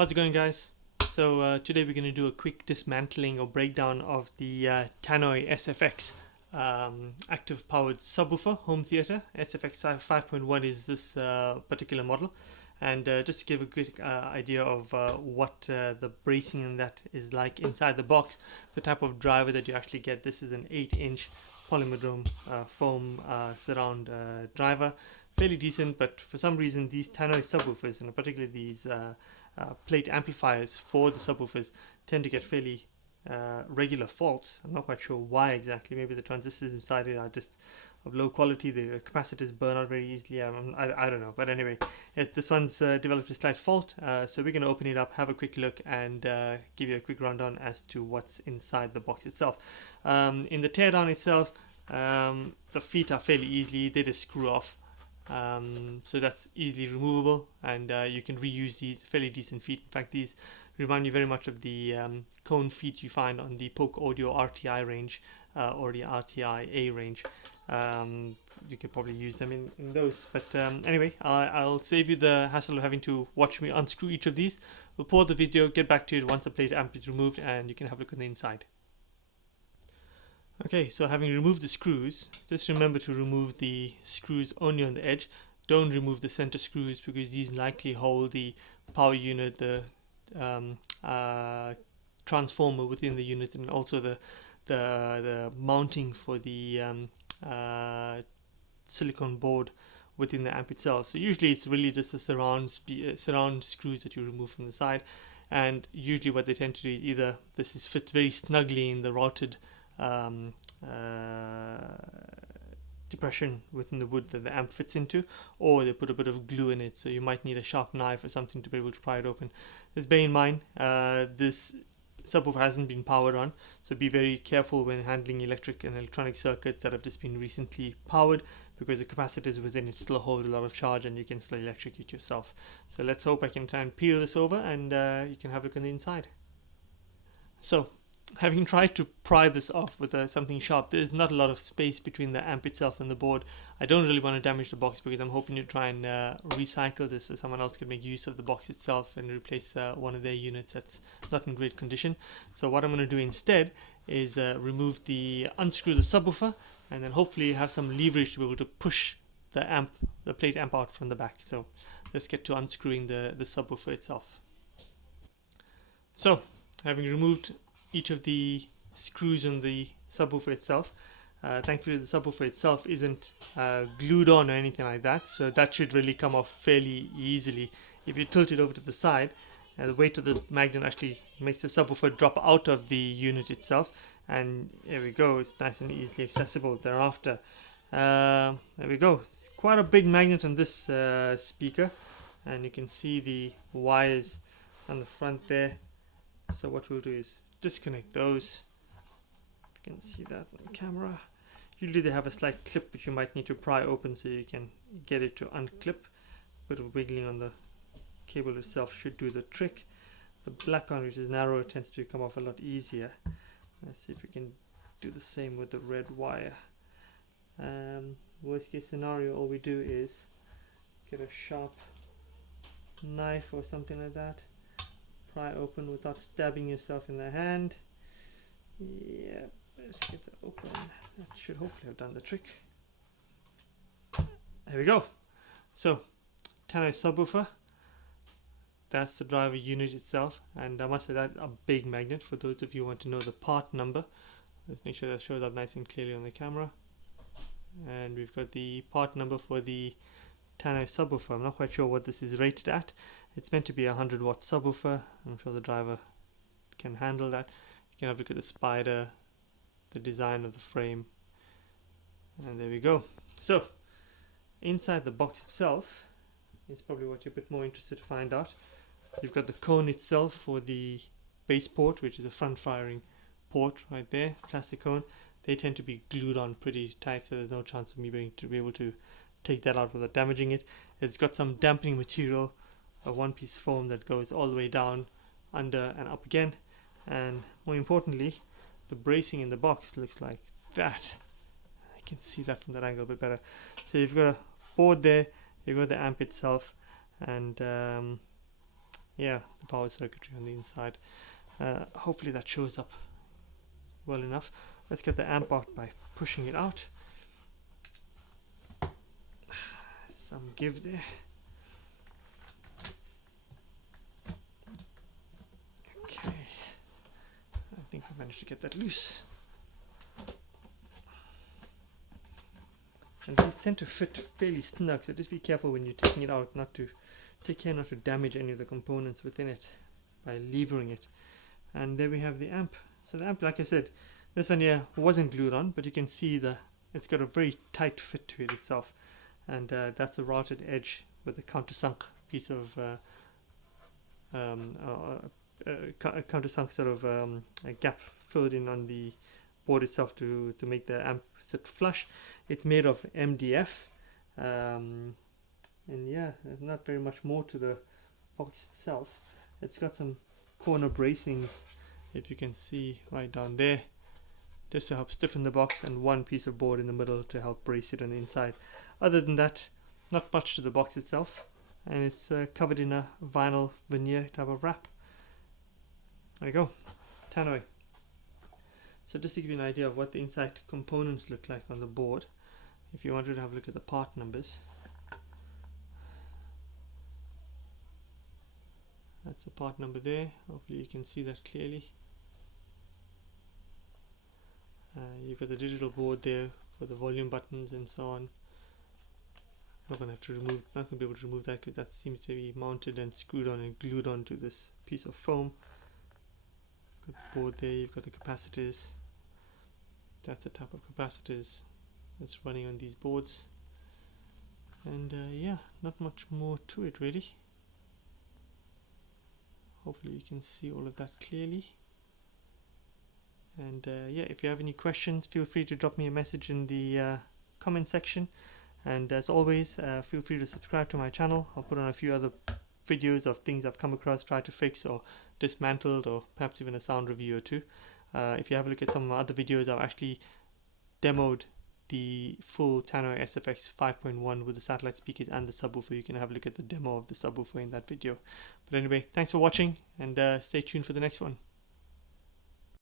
How's it going, guys? So today we're going to do a quick dismantling or breakdown of the Tannoy SFX active powered subwoofer home theater. SFX 5.1 is this particular model, and just to give a good idea of what the bracing in that is like inside the box, the type of driver that you actually get. This is an 8-inch polymerdrome foam surround driver, fairly decent, but for some reason these Tannoy subwoofers, and particularly these plate amplifiers for the subwoofers, tend to get fairly regular faults. I'm not quite sure why exactly. Maybe the transistors inside it are just of low quality, the capacitors burn out very easily. I don't know, but anyway, this one's developed a slight fault, so we're going to open it up, have a quick look, and give you a quick rundown as to what's inside the box itself. In the teardown itself, the feet are fairly easily, they just screw off. So that's easily removable, and you can reuse these. Fairly decent feet. In fact, these remind me very much of the cone feet you find on the Polk Audio RTI range or the RTI-A range. You can probably use them in those, but anyway, I'll save you the hassle of having to watch me unscrew each of these. We'll pause the video, get back to it once the plate amp is removed, and you can have a look on the inside. Okay, so having removed the screws, just remember to remove the screws only on the edge. Don't remove the center screws, because these likely hold the power unit, the transformer within the unit, and also the mounting for the silicone board within the amp itself. So usually it's really just the surround screws that you remove from the side, and usually what they tend to do is either this fits very snugly in the routed depression within the wood that the amp fits into, or they put a bit of glue in it, so you might need a sharp knife or something to be able to pry it open. Just bear in mind, this subwoofer hasn't been powered on, so be very careful when handling electric and electronic circuits that have just been recently powered, because the capacitors within it still hold a lot of charge and you can still electrocute yourself. So let's hope I can try and peel this over, and you can have a look on the inside. So having tried to pry this off with something sharp, there's not a lot of space between the amp itself and the board. I don't really want to damage the box, because I'm hoping to try and recycle this so someone else can make use of the box itself and replace one of their units that's not in great condition. So what I'm going to do instead is unscrew the subwoofer, and then hopefully have some leverage to be able to push the plate amp out from the back. So let's get to unscrewing the subwoofer itself. So having removed each of the screws on the subwoofer itself, thankfully the subwoofer itself isn't glued on or anything like that, so that should really come off fairly easily. If you tilt it over to the side, the weight of the magnet actually makes the subwoofer drop out of the unit itself, and there we go, it's nice and easily accessible thereafter. There we go. It's quite a big magnet on this speaker, and you can see the wires on the front there. So what we'll do is disconnect those. You can see that on the camera. Usually they have a slight clip which you might need to pry open so you can get it to unclip. A bit of wiggling on the cable itself should do the trick. The black one, which is narrow, tends to come off a lot easier. Let's see if we can do the same with the red wire. Worst case scenario, all we do is get a sharp knife or something like that, pry open without stabbing yourself in the hand. Yeah, let's get it open. That should hopefully have done the trick. There we go. So, Tannoy subwoofer. That's the driver unit itself, and I must say that's a big magnet. For those of you who want to know the part number, let's make sure that shows up nice and clearly on the camera. And we've got the part number for the Tannoy subwoofer. I'm not quite sure what this is rated at. It's meant to be a 100-watt subwoofer. I'm sure the driver can handle that. You can have a look at the spider, the design of the frame, and there we go. So inside the box itself is probably what you're a bit more interested to find out. You've got the cone itself for the base port, which is a front firing port right there, plastic cone. They tend to be glued on pretty tight, so there's no chance of me being able to take that out without damaging it. It's got some dampening material, a one-piece foam that goes all the way down, under and up again, and more importantly, the bracing in the box looks like that. I can see that from that angle a bit better. So you've got a board there, you've got the amp itself, and yeah, the power circuitry on the inside. Hopefully that shows up well enough. Let's get the amp out by pushing it out. Some give there. Okay, I think I managed to get that loose. And these tend to fit fairly snug, so just be careful when you're taking it out, take care not to damage any of the components within it by levering it. And there we have the amp. So the amp, like I said, this one here wasn't glued on, but you can see it's got a very tight fit to it itself. And that's a routed edge with a countersunk piece of countersunk sort of a gap filled in on the board itself to make the amp sit flush. It's made of MDF, and yeah, there's not very much more to the box itself. It's got some corner bracings, if you can see right down there, just to help stiffen the box, and one piece of board in the middle to help brace it on the inside. Other than that, not much to the box itself, and it's covered in a vinyl veneer type of wrap. There you go, Tannoy. So just to give you an idea of what the inside components look like on the board, if you wanted to have a look at the part numbers, that's the part number there. Hopefully you can see that clearly. You've got the digital board there for the volume buttons and so on. Not going to be able to remove that because that seems to be mounted and screwed on and glued onto this piece of foam. Got the board there, you've got the capacitors. That's the type of capacitors that's running on these boards. And yeah, not much more to it really. Hopefully you can see all of that clearly. And yeah, if you have any questions, feel free to drop me a message in the comment section. And as always, feel free to subscribe to my channel. I'll put on a few other videos of things I've come across, tried to fix or dismantled, or perhaps even a sound review or two. If you have a look at some of my other videos, I've actually demoed the full Tannoy SFX 5.1 with the satellite speakers and the subwoofer. You can have a look at the demo of the subwoofer in that video. But anyway, thanks for watching, and stay tuned for the next one.